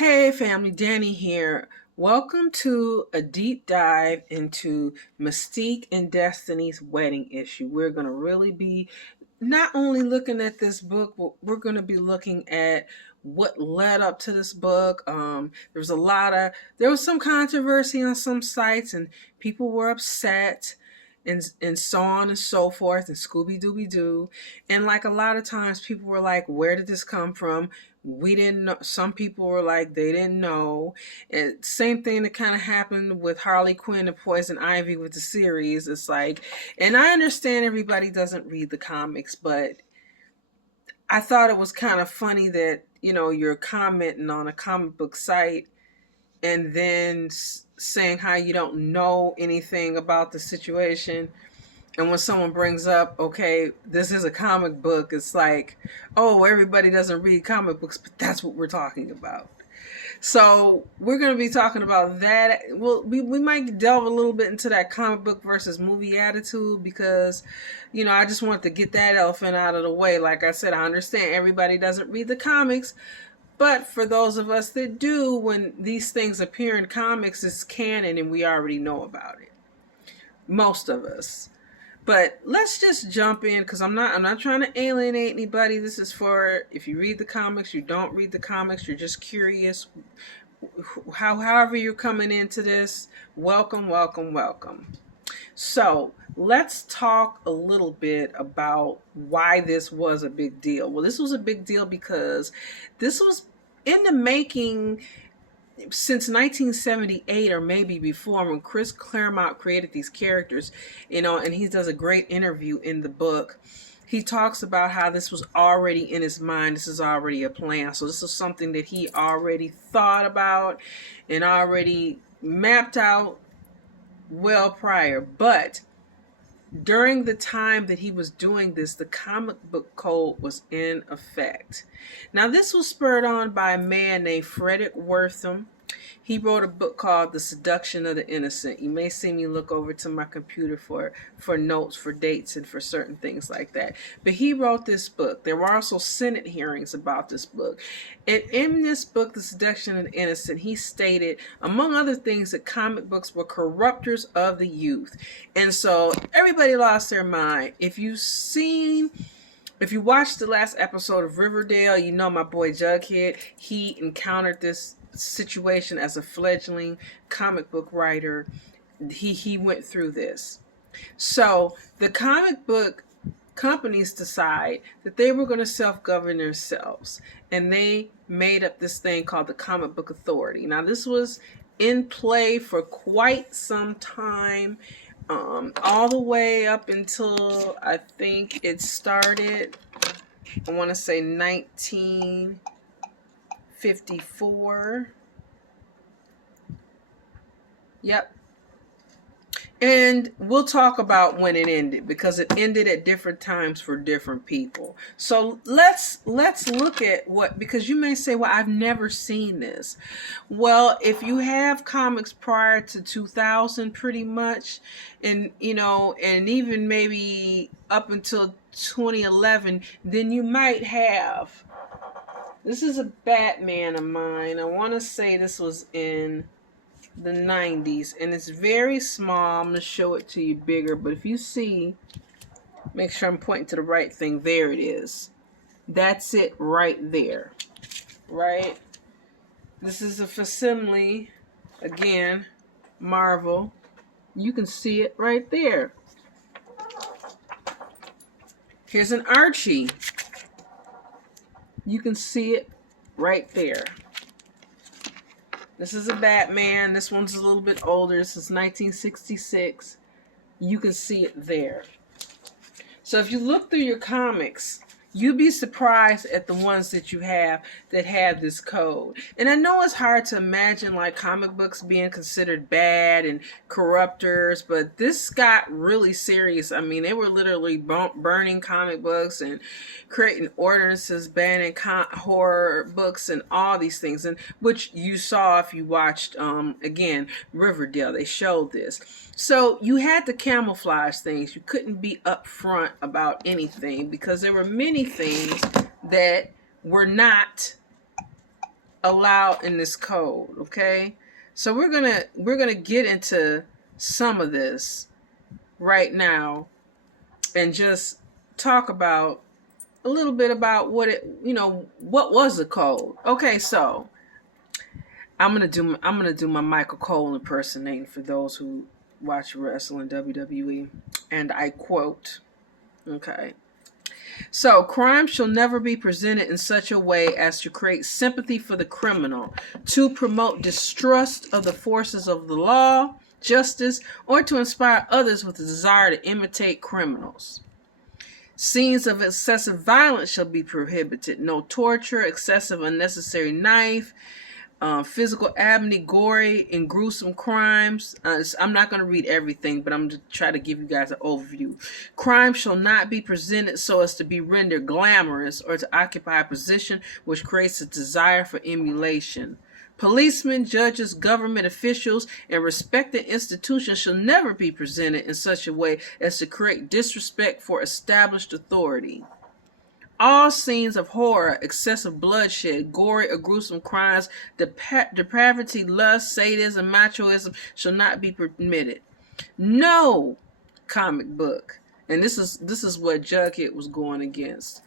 Hey family, Danny here. Welcome to a deep dive into Mystique and Destiny's Wedding issue. We're going to really be not only looking at this book, but we're going to be looking at what led up to this book. There was some controversy on some sites and people were upset and so on and so forth and Scooby Dooby Doo. And like a lot of times people were like, where did this come from? We didn't know. Some people were like, they didn't know. And same thing that kind of happened with Harley Quinn and Poison Ivy with the series. It's like, and I understand everybody doesn't read the comics, but I thought it was kind of funny that, you're commenting on a comic book site and then saying how you don't know anything about the situation. And when someone brings up, okay, this is a comic book, it's like, oh, everybody doesn't read comic books, but that's what we're talking about. So we're going to be talking about that. Well, we might delve a little bit into that comic book versus movie attitude because, I just want to get that elephant out of the way. Like I said, I understand everybody doesn't read the comics, but for those of us that do, when these things appear in comics, it's canon and we already know about it. Most of us. But let's just jump in because I'm not trying to alienate anybody. This is for if you read the comics, you don't read the comics, you're just curious. However you're coming into this, welcome, welcome, welcome. So let's talk a little bit about why this was a big deal. Well, this was a big deal because this was in the making since 1978 or maybe before, when Chris Claremont created these characters, and he does a great interview in the book. He talks about how this was already in his mind. This is already a plan. So this is something that he already thought about and already mapped out well prior. But during the time that he was doing this, the comic book code was in effect. Now, this was spurred on by a man named Frederick Wortham. He wrote a book called The Seduction of the Innocent. You may see me look over to my computer for notes, for dates, and for certain things like that. But he wrote this book. There were also Senate hearings about this book. And in this book, The Seduction of the Innocent, he stated, among other things, that comic books were corrupters of the youth. And so everybody lost their mind. If you watched the last episode of Riverdale, you know my boy Jughead, he encountered this situation as a fledgling comic book writer. He went through this. So the comic book companies decide that they were going to self-govern themselves, and they made up this thing called the Comic Book Authority. Now, this was in play for quite some time, all the way up until I think it started, I want to say 1954. Yep. And we'll talk about when it ended, because it ended at different times for different people. So let's look at because you may say, well, I've never seen this. Well, if you have comics prior to 2000 pretty much, and and even maybe up until 2011, then you might have. This is a Batman of mine. I want to say this was in the 90s, and it's very small. I'm going to show it to you bigger, but if you see, make sure I'm pointing to the right thing. There it is. That's it right there. Right? This is a facsimile. Again, Marvel. You can see it right there. Here's an Archie. You can see it right there. This is a Batman. This one's a little bit older. This is 1966. You can see it there. So if you look through your comics, you'd be surprised at the ones that you have that have this code. And I know it's hard to imagine like comic books being considered bad and corruptors, but this got really serious. I mean, they were literally burning comic books and creating ordinances banning horror books and all these things, and which you saw if you watched again Riverdale. They showed this. So you had to camouflage things. You couldn't be upfront about anything because there were many things that were not allowed in this code, okay? So we're gonna get into some of this right now and just talk about a little bit about what it, what was the code. Okay, so I'm gonna do my Michael Cole impersonating for those who watch wrestling WWE, and I quote. Okay. So, crime shall never be presented in such a way as to create sympathy for the criminal, to promote distrust of the forces of the law, justice, or to inspire others with a desire to imitate criminals. Scenes of excessive violence shall be prohibited. No torture, excessive unnecessary knife, physical agony, gory, and gruesome crimes. I'm not going to read everything, but I'm going to try to give you guys an overview. Crime shall not be presented so as to be rendered glamorous or to occupy a position which creates a desire for emulation. Policemen, judges, government officials, and respected institutions shall never be presented in such a way as to create disrespect for established authority. All scenes of horror, excessive bloodshed, gory or gruesome crimes, depravity, lust, sadism, machoism shall not be permitted. No comic book, and this is what Jughead was going against.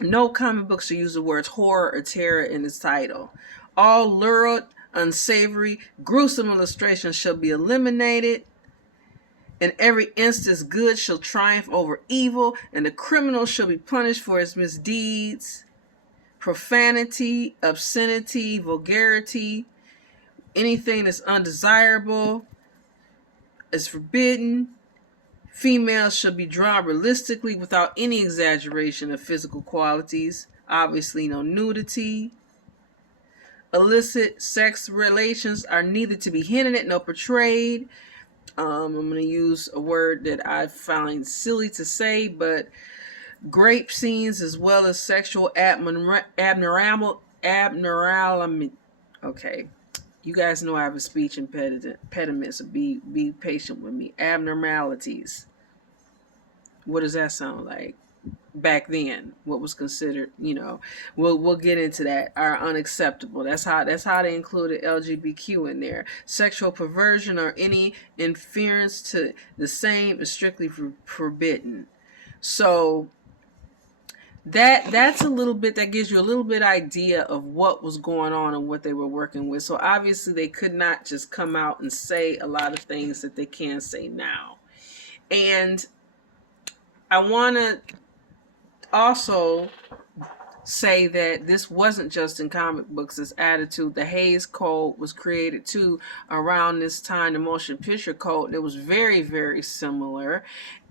No comic book should use the words horror or terror in its title. All lurid, unsavory, gruesome illustrations shall be eliminated. In every instance, good shall triumph over evil, and the criminal shall be punished for his misdeeds. Profanity, obscenity, vulgarity, anything that's undesirable is forbidden. Females shall be drawn realistically without any exaggeration of physical qualities. Obviously, no nudity. Illicit sex relations are neither to be hinted at nor portrayed. I'm going to use a word that I find silly to say, but grape scenes as well as sexual abnormality. Okay, you guys know I have a speech impediment, so be patient with me. Abnormalities. What does that sound like? Back then, what was considered, we'll get into that, are unacceptable. That's how they included LGBTQ in there. Sexual perversion or any interference to the same is strictly forbidden. So that's a little bit, that gives you a little bit idea of what was going on and what they were working with. So obviously they could not just come out and say a lot of things that they can say now. And I want to also say that this wasn't just in comic books, this attitude. The Hays Code was created too around this time, the motion picture code, and it was very, very similar.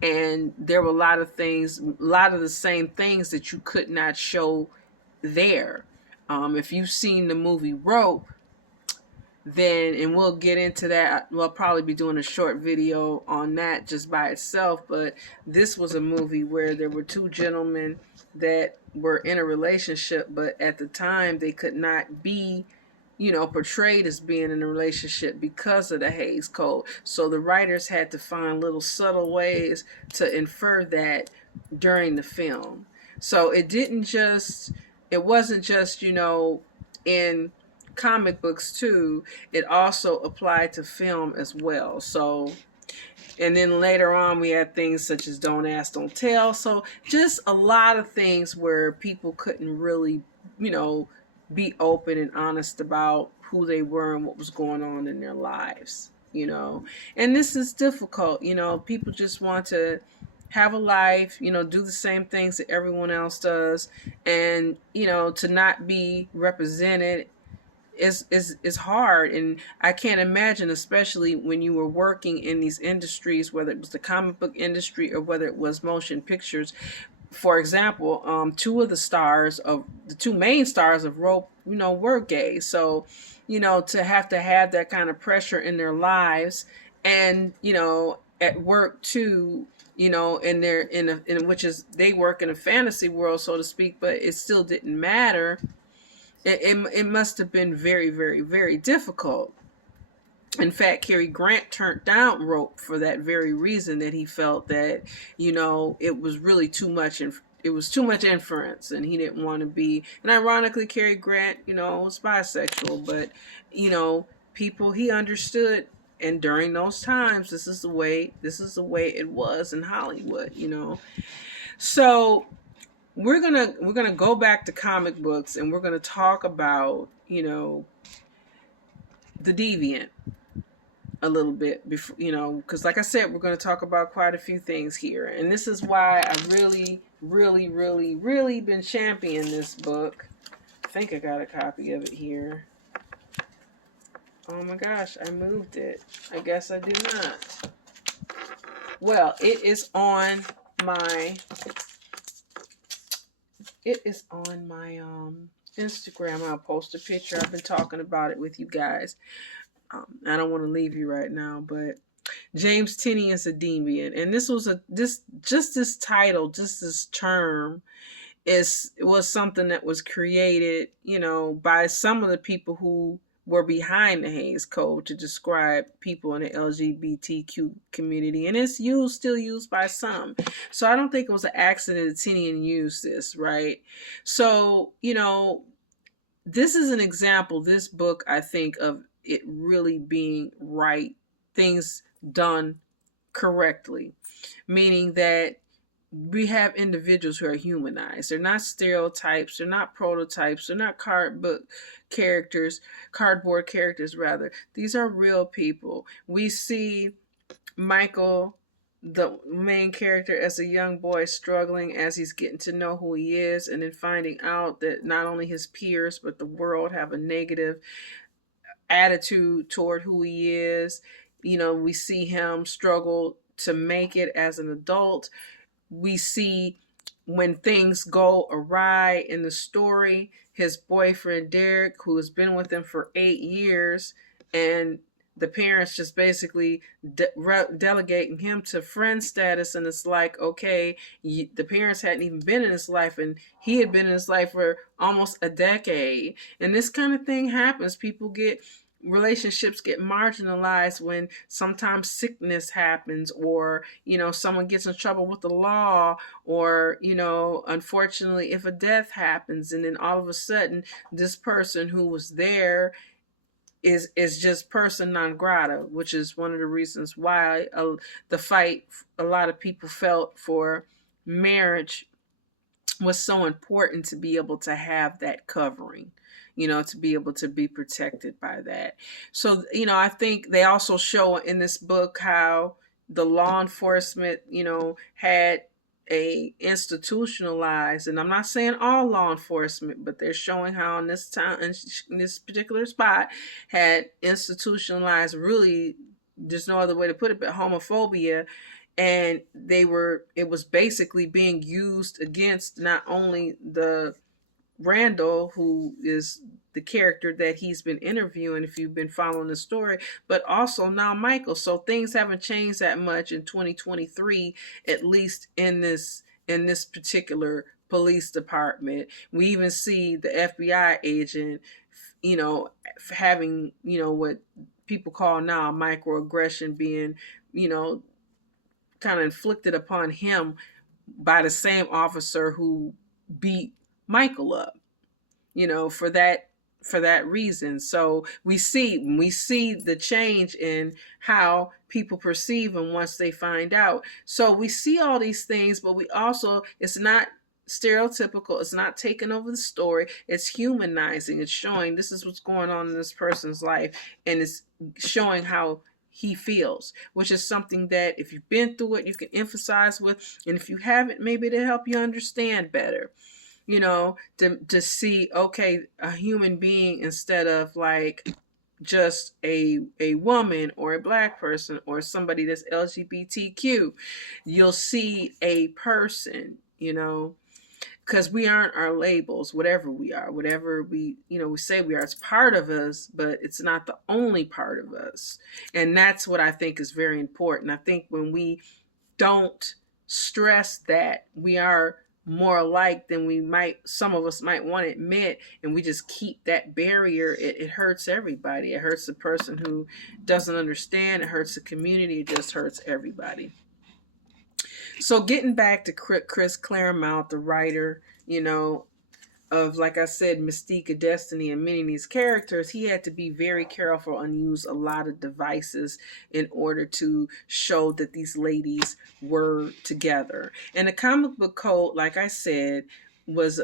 And there were a lot of the same things that you could not show there. If you've seen the movie Rope, then, and we'll get into that, we'll probably be doing a short video on that just by itself, but this was a movie where there were two gentlemen that were in a relationship, but at the time they could not be, portrayed as being in a relationship because of the Hays Code. So the writers had to find little subtle ways to infer that during the film. So it wasn't just, in comic books too, it also applied to film as well. So, and then later on we had things such as Don't Ask, Don't Tell. So just a lot of things where people couldn't really, be open and honest about who they were and what was going on in their lives, And this is difficult, people just want to have a life, do the same things that everyone else does, and, to not be represented is hard. And I can't imagine, especially when you were working in these industries, whether it was the comic book industry or whether it was motion pictures. For example, the two main stars of Rope, were gay. So, to have that kind of pressure in their lives, and, at work too, and they're in which is, they work in a fantasy world, so to speak, but it still didn't matter. It must have been very, very, very difficult. In fact, Cary Grant turned down Rope for that very reason, that he felt that, it was really too much it was too much inference, and he didn't want to be. And ironically, Cary Grant, was bisexual, but people, he understood. And during those times, this is the way it was in Hollywood. So we're gonna go back to comic books, and we're gonna talk about the deviant a little bit before, because like I said, we're going to talk about quite a few things here. And this is why I really, really, really, really been championing this book. I think I got a copy of it here. Oh my gosh, I moved it. I guess I do not. Well, it is on my Instagram. I'll post a picture. I've been talking about it with you guys. I don't want to leave you right now, but James Tenney is a deviant, and this title, just this term, was something that was created, by some of the people who were behind the Hays Code to describe people in the LGBTQ community, and it's still used by some. So I don't think it was an accident that Tenney used this, right? So this is an example. This book, I think, of it really being right, things done correctly, meaning that we have individuals who are humanized. They're not stereotypes, they're not prototypes, they're not cardboard characters rather. These are real people. We see Michael, the main character, as a young boy, struggling as he's getting to know who he is, and then finding out that not only his peers but the world have a negative attitude toward who he is. We see him struggle to make it as an adult. We see when things go awry in the story, his boyfriend Derek, who has been with him for 8 years, and the parents just basically delegating him to friend status. And it's like, okay, the parents hadn't even been in his life, and he had been in his life for almost a decade. And this kind of thing happens. Relationships get marginalized when sometimes sickness happens, or someone gets in trouble with the law, or unfortunately if a death happens, and then all of a sudden this person who was there is just person non grata, which is one of the reasons why the fight a lot of people felt for marriage was so important, to be able to have that covering, to be able to be protected by that. So, I think they also show in this book how the law enforcement, had a institutionalized, and I'm not saying all law enforcement, but they're showing how in this town, in this particular spot, had institutionalized, really, there's no other way to put it, but homophobia. And it was basically being used against not only the Randall, who is the character that he's been interviewing, if you've been following the story, but also now Michael. So things haven't changed that much in 2023, at least in this particular police department. We even see the FBI agent, having, what people call now microaggression being, kind of inflicted upon him by the same officer who beat Michael up, for that reason. So we see the change in how people perceive him once they find out. So we see all these things, but we also, it's not stereotypical, it's not taking over the story, it's humanizing, it's showing this is what's going on in this person's life, and it's showing how he feels, which is something that if you've been through it, you can emphasize with, and if you haven't, maybe it'll help you understand better, to see, okay, a human being instead of like just a woman or a Black person or somebody that's LGBTQ. You'll see a person, because we aren't our labels, whatever we are, whatever we say we are. It's part of us, but it's not the only part of us. And that's what I think is very important. I think when we don't stress that we are more alike than some of us might want to admit, and we just keep that barrier, it hurts everybody. It hurts the person who doesn't understand, it hurts the community, it just hurts everybody. So getting back to Chris Claremont, the writer, of, like I said, Mystique and Destiny and many of these characters, he had to be very careful and use a lot of devices in order to show that these ladies were together. And the comic book code, like I said, was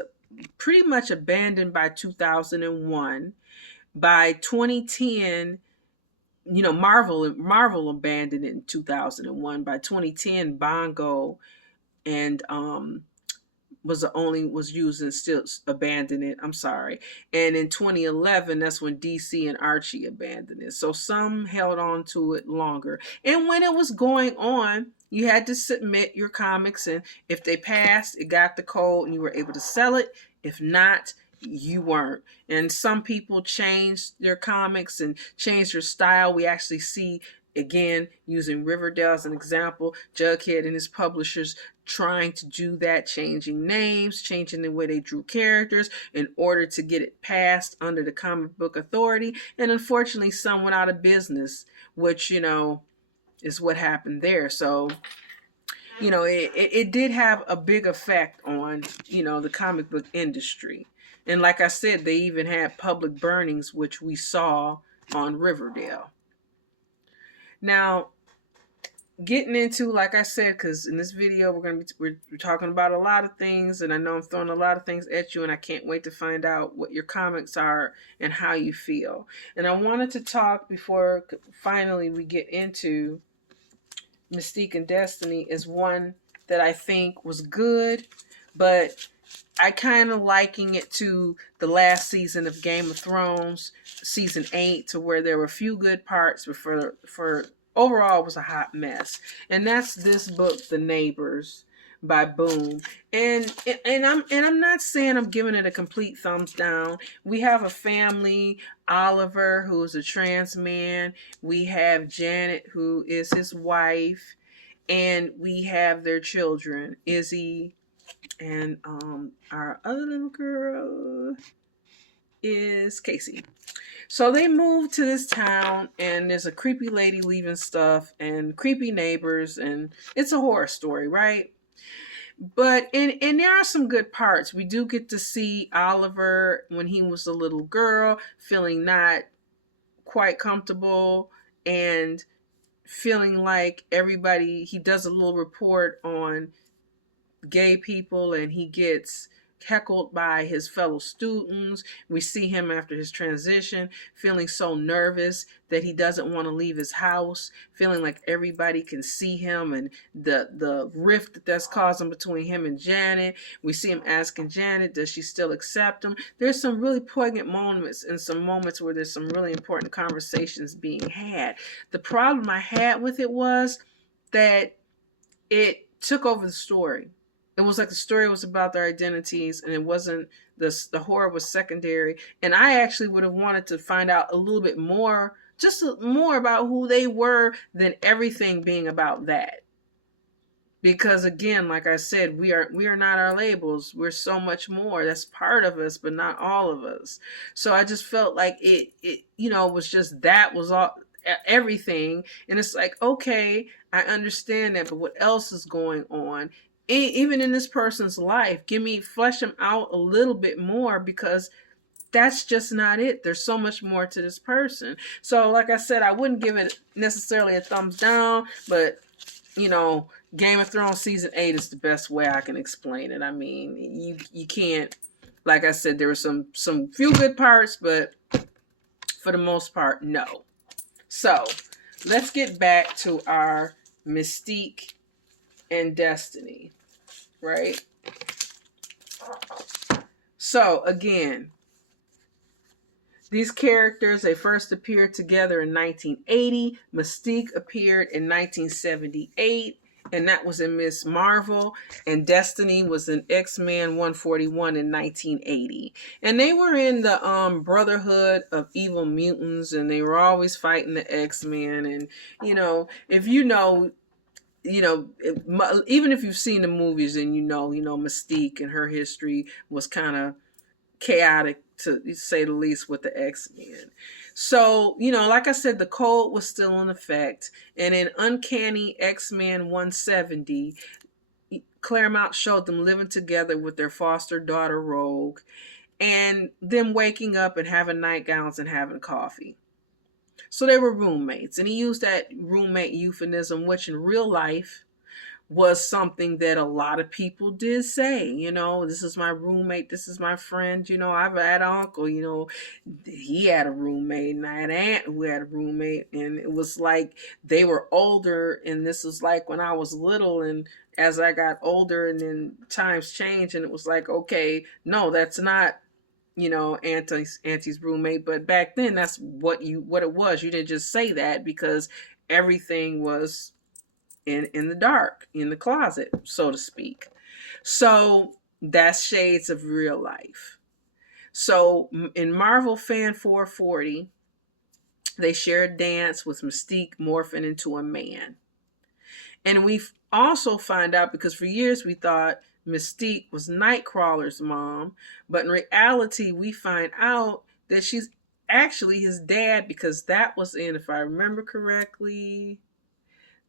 pretty much abandoned by 2001. By 2010, Marvel abandoned it in 2001. By 2010, Bongo and was used and still abandoned it. I'm sorry. And in 2011, that's when DC and Archie abandoned it. So some held on to it longer. And when it was going on, you had to submit your comics, and if they passed, it got the code and you were able to sell it. If not, you weren't. And some people changed their comics and changed their style. We actually see, again, using Riverdale as an example, Jughead and his publishers trying to do that, changing names, changing the way they drew characters in order to get it passed under the comic book authority. And unfortunately, some went out of business, which, is what happened there. So, it did have a big effect on, the comic book industry. And like I said, they even had public burnings, which we saw on Riverdale. Now, getting into, like I said, because in this video we're talking about a lot of things, and I know I'm throwing a lot of things at you, and I can't wait to find out what your comics are and how you feel. And I wanted to talk before finally we get into Mystique and Destiny is one that I think was good, but I kind of liking it to the last season of Game of Thrones, season 8, to where there were a few good parts, but for overall it was a hot mess. And that's this book, The Neighbors by Boom. And I'm not saying I'm giving it a complete thumbs down. We have a family, Oliver, who is a trans man. We have Janet, who is his wife, and we have their children, Izzy, and our other little girl is Casey. So they move to this town, and there's a creepy lady leaving stuff and creepy neighbors, and it's a horror story, right? But and there are some good parts. We do get to see Oliver when he was a little girl, feeling not quite comfortable and feeling like everybody, he does a little report on gay people, and he gets heckled by his fellow students. We see him after his transition feeling so nervous that he doesn't want to leave his house, feeling like everybody can see him, and the rift that's causing between him and Janet. We see him asking Janet, does she still accept him? There's some really poignant moments, and some moments where there's some really important conversations being had. The problem I had with it was that it took over the story. It was like the story was about their identities, and it wasn't, the horror was secondary. And I actually would have wanted to find out a little bit more, just more about who they were, than everything being about that. Because again, like I said, we are not our labels. We're so much more. That's part of us, but not all of us. So I just felt like it was just, that was all, everything. And it's like, okay, I understand that, but what else is going on? Even in this person's life, flesh them out a little bit more, because that's just not it. There's so much more to this person. So like I said, I wouldn't give it necessarily a thumbs down, but Game of Thrones season 8 is the best way I can explain it. I mean, you can't, like I said, there were some few good parts, but for the most part, no. So let's get back to our Mystique and Destiny, right? So again, these characters, they first appeared together in 1980. Mystique appeared in 1978, and that was in Miss Marvel. And Destiny was in X-Men 141 in 1980. And they were in the Brotherhood of Evil Mutants, and they were always fighting the X-Men. And, if even if you've seen the movies, and Mystique and her history was kind of chaotic, to say the least, with the X-Men. So, like I said, the code was still in effect. And in Uncanny X-Men 170, Claremont showed them living together with their foster daughter Rogue, and them waking up and having nightgowns and having coffee. So they were roommates, and he used that roommate euphemism, which in real life was something that a lot of people did say. This is my roommate, this is my friend. I've had an uncle, he had a roommate, and I had an aunt who had a roommate, and it was like they were older, and this was like when I was little, and as I got older, and then times changed, and it was like, okay, no, that's not Auntie's roommate. But back then, that's what it was. You didn't just say that because everything was in the dark, in the closet, so to speak. So that's shades of real life. So in Marvel Fan 440, they share a dance with Mystique morphing into a man. And we also find out, because for years we thought Mystique was Nightcrawler's mom, but in reality we find out that she's actually his dad, because that was in, if I remember correctly,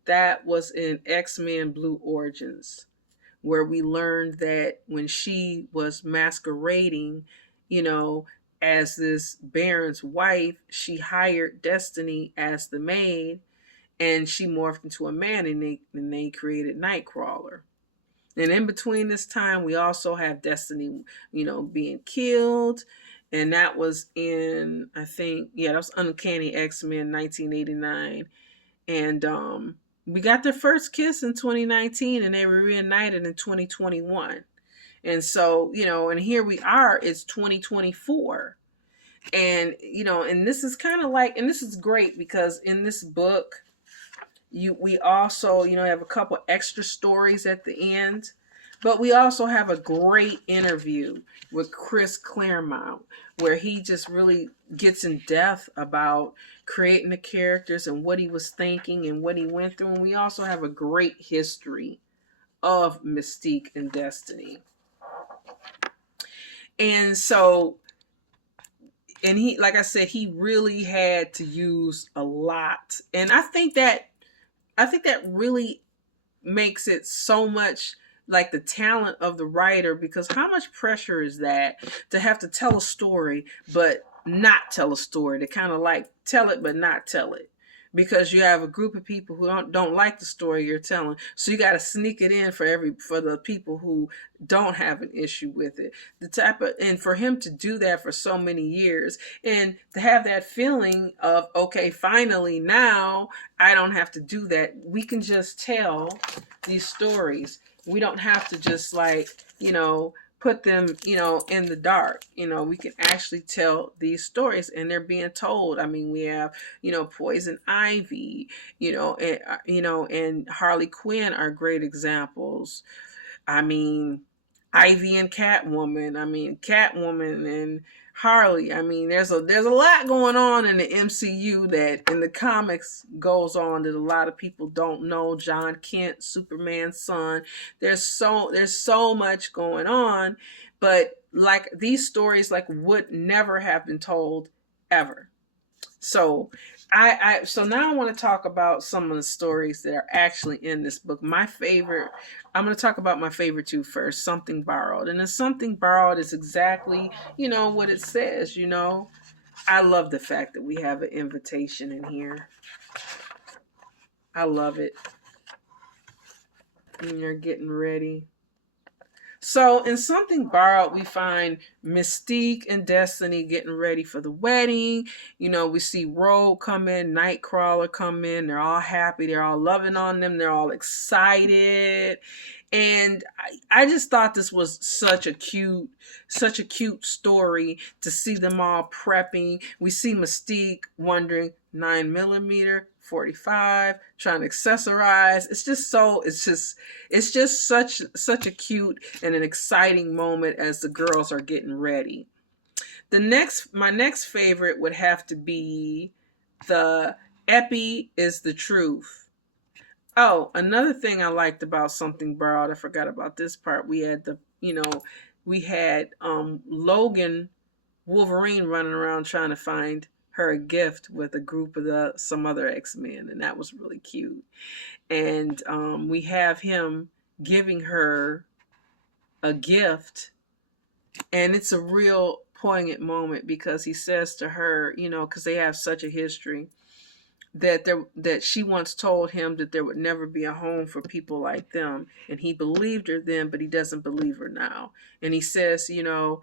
that was in X-Men Blue Origins, where we learned that when she was masquerading, as this Baron's wife, she hired Destiny as the maid, and she morphed into a man, and they created Nightcrawler. And in between this time, we also have Destiny, being killed. And that was in, I think, that was Uncanny X-Men 1989. And we got their first kiss in 2019, and they were reunited in 2021. And so, and here we are, it's 2024. And, and this is kind of like, and this is great because in this book, we also, have a couple extra stories at the end, but we also have a great interview with Chris Claremont, where he just really gets in depth about creating the characters and what he was thinking and what he went through. And we also have a great history of Mystique and Destiny. And so, and he, like I said, he really had to use a lot. And I think that really makes it so much like the talent of the writer, because how much pressure is that to have to tell a story but not tell a story, to kind of like tell it but not tell it, because you have a group of people who don't like the story you're telling, so you got to sneak it in for the people who don't have an issue with it. And for him to do that for so many years, and to have that feeling of, okay, finally now I don't have to do that. We can just tell these stories. We don't have to just put them, in the dark. We can actually tell these stories, and they're being told. I mean, we have, Poison Ivy, and Harley Quinn are great examples. I mean, Ivy and Catwoman. I mean, Catwoman and Harley. I mean, there's a lot going on in the MCU that in the comics goes on that a lot of people don't know. John Kent, Superman's son. There's so much going on, but like these stories would never have been told ever. So so now I want to talk about some of the stories that are actually in this book. My favorite, I'm going to talk about my favorite two first, Something Borrowed. And the Something Borrowed is exactly, what it says, I love the fact that we have an invitation in here. I love it. And you're getting ready. So in Something Borrowed, we find Mystique and Destiny getting ready for the wedding. We see Rogue come in, Nightcrawler come in. They're all happy. They're all loving on them. They're all excited. And I just thought this was such a cute story to see them all prepping. We see Mystique wondering, 9mm, 45, trying to accessorize. It's just such a cute and an exciting moment as the girls are getting ready. My next favorite would have to be the Epi is the Truth. Oh, another thing I liked about Something Borrowed, I forgot about this part. We had Logan Wolverine running around trying to find her a gift with a group of some other X-Men, and that was really cute. And we have him giving her a gift. And it's a real poignant moment because he says to her, you know, because they have such a history, that she once told him that there would never be a home for people like them. And he believed her then, but he doesn't believe her now. And he says, you know,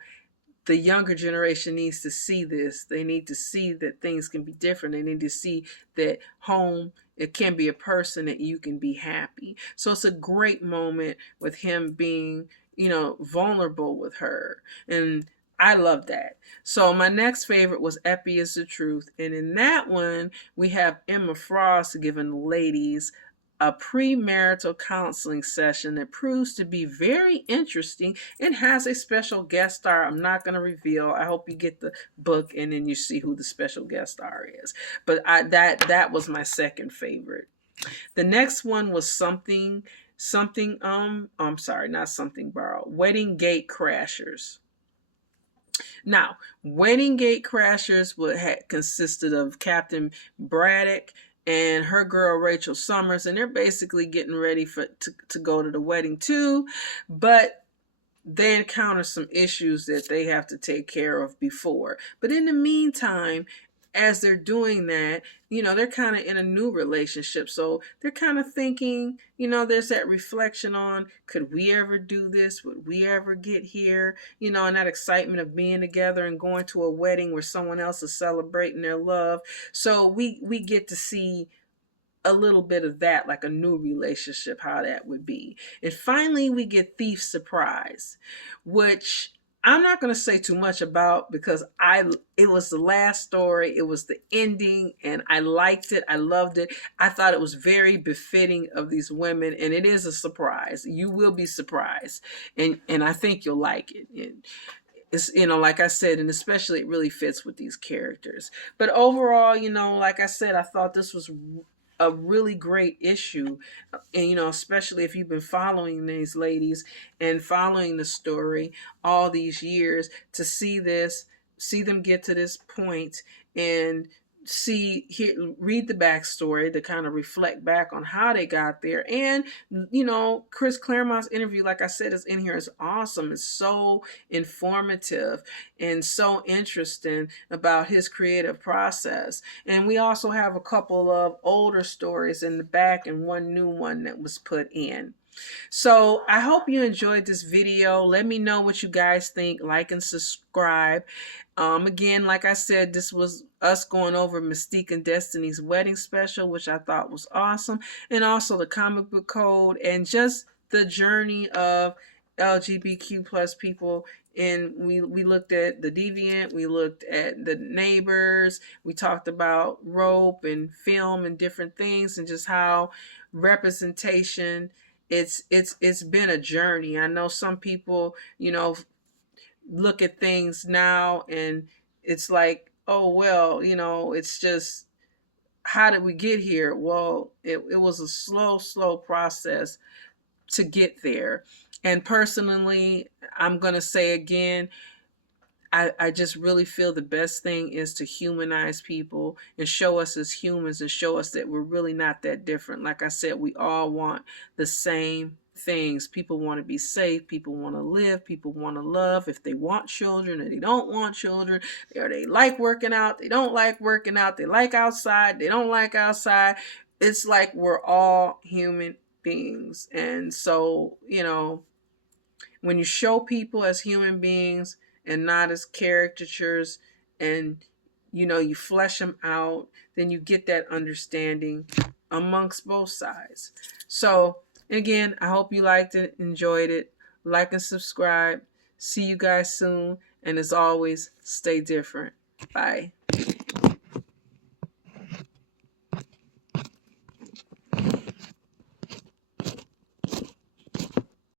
the younger generation needs to see this. They need to see that things can be different. They need to see that home, it can be a person that you can be happy. So it's a great moment with him being, you know, vulnerable with her. And I love that. So my next favorite was Epi is the Truth. And in that one, we have Emma Frost giving the ladies a premarital counseling session that proves to be very interesting and has a special guest star. I'm not going to reveal. I hope you get the book and then you see who the special guest star is. But that was my second favorite. The next one was something I'm sorry, not Something Borrowed. Wedding Gate Crashers. Now, Wedding Gate Crashers had consisted of Captain Braddock and her girl Rachel Summers, and they're basically getting ready to go to the wedding too, but they encounter some issues that they have to take care of before. But in the meantime, as they're doing that, you know, they're kind of in a new relationship. So they're kind of thinking, you know, there's that reflection on, could we ever do this? Would we ever get here? You know, and that excitement of being together and going to a wedding where someone else is celebrating their love. So we get to see a little bit of that, like a new relationship, how that would be. And finally, we get Thief Surprise, which I'm not going to say too much about because it was the last story, it was the ending, and I liked it. I loved it. I thought it was very befitting of these women, and it is a surprise. You will be surprised, and I think you'll like it. It's, you know, like I said, and especially it really fits with these characters. But overall, you know, like I said, I thought this was a really great issue, and you know, especially if you've been following these ladies and following the story all these years, to see them get to this point and read the backstory to kind of reflect back on how they got there. And you know, Chris Claremont's interview, like I said, is in here, is awesome. It's so informative and so interesting about his creative process. And we also have a couple of older stories in the back and one new one that was put in. So I hope you enjoyed this video. Let me know what you guys think. Like and subscribe. Again, like I said, this was us going over Mystique and Destiny's Wedding special, which I thought was awesome. And also the comic book code and just the journey of LGBTQ plus people. And we looked at the deviant, we looked at the neighbors, we talked about rope and film and different things, and just how representation, it's been a journey. I know some people, you know, look at things now and it's like, oh well, you know, it's just, how did we get here? Well, it was a slow process to get there. And personally, I'm going to say again, I just really feel the best thing is to humanize people and show us as humans and show us that we're really not that different. Like I said, we all want the same things. People want to be safe. People want to live. People want to love. If they want children or they don't want children, or they like working out, they don't like working out, they like outside, they don't like outside. It's like we're all human beings. And so, you know, when you show people as human beings and not as caricatures, and you know, you flesh them out, then you get that understanding amongst both sides. So again, I hope you liked it, enjoyed it. Like and subscribe. See you guys soon, and as always, stay different. Bye.